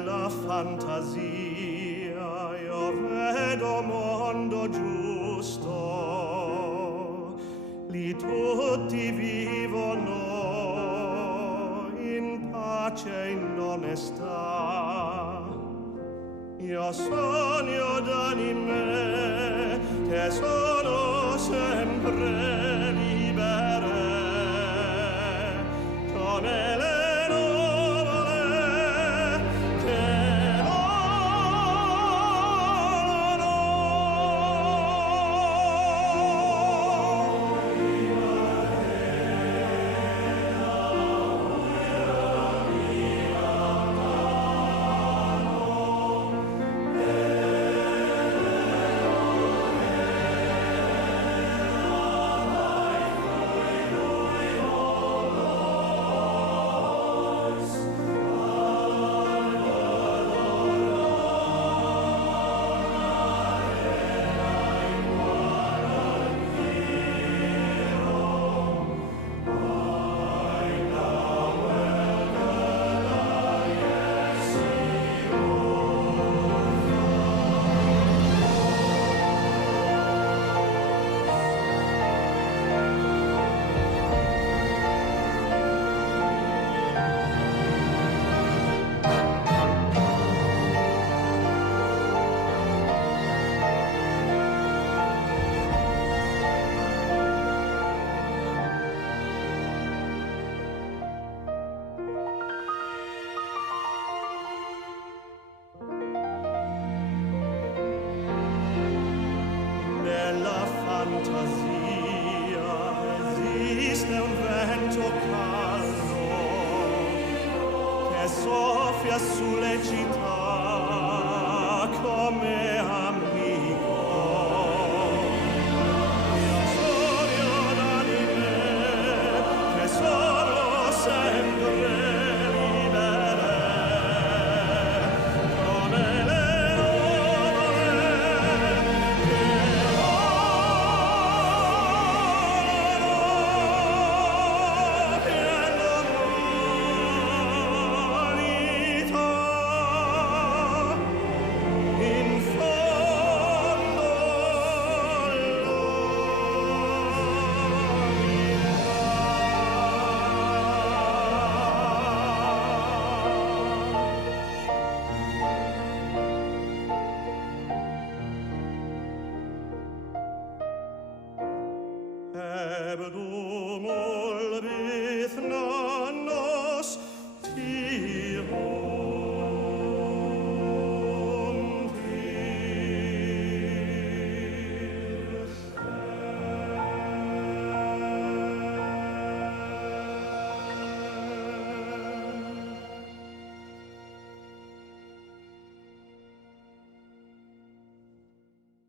Bella fantasia, io vedo mondo giusto, lì tutti vivono in pace e in onestà. Io sogno d'anime che sono sempre libere, come le Bella fantasia, esiste un vento caldo che soffia sulle città come amico. Io sogno d'anime che sono sempre libere, come le Ebdum ul bith nanos tirus.